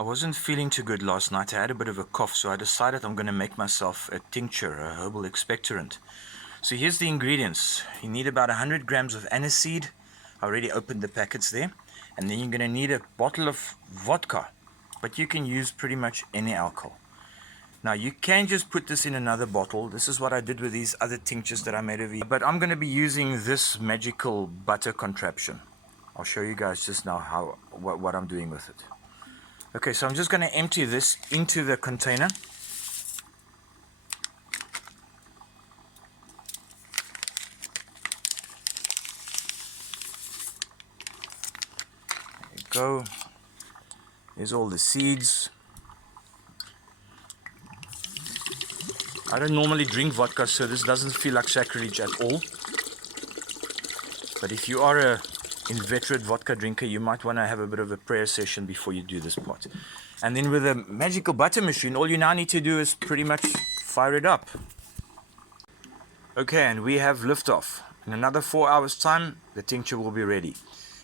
I wasn't feeling too good last night. I had a bit of a cough, so I decided I'm going to make myself a tincture, a herbal expectorant. So here's the ingredients. You need about 100 grams of aniseed. I already opened the packets there. And then you're going to need a bottle of vodka, but you can use pretty much any alcohol. Now you can just put this in another bottle. This is what I did with these other tinctures that I made over here. But I'm going to be using this magical butter contraption. I'll show you guys just now what I'm doing with it. Okay, so I'm just going to empty this into the container. There you go. Here's all the seeds. I don't normally drink vodka, so this doesn't feel like sacrilege at all. But if you are a inveterate vodka drinker, you might want to have a bit of a prayer session before you do this part. And then with a magical butter machine, all you now need to do is pretty much fire it up. Okay, and we have liftoff. In another 4 hours time, the tincture will be ready.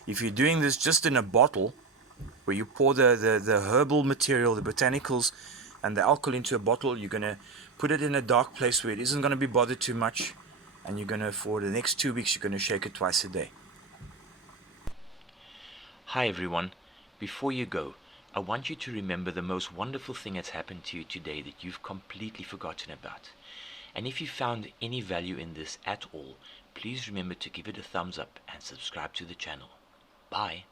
If you're doing this just in a bottle, where you pour the herbal material, the botanicals, and the alcohol into a bottle, you're going to put it in a dark place where it isn't going to be bothered too much, and you're going to, for the next 2 weeks, you're going to shake it twice a day. Hi everyone, before you go, I want you to remember the most wonderful thing that's happened to you today that you've completely forgotten about. And if you found any value in this at all, please remember to give it a thumbs up and subscribe to the channel. Bye.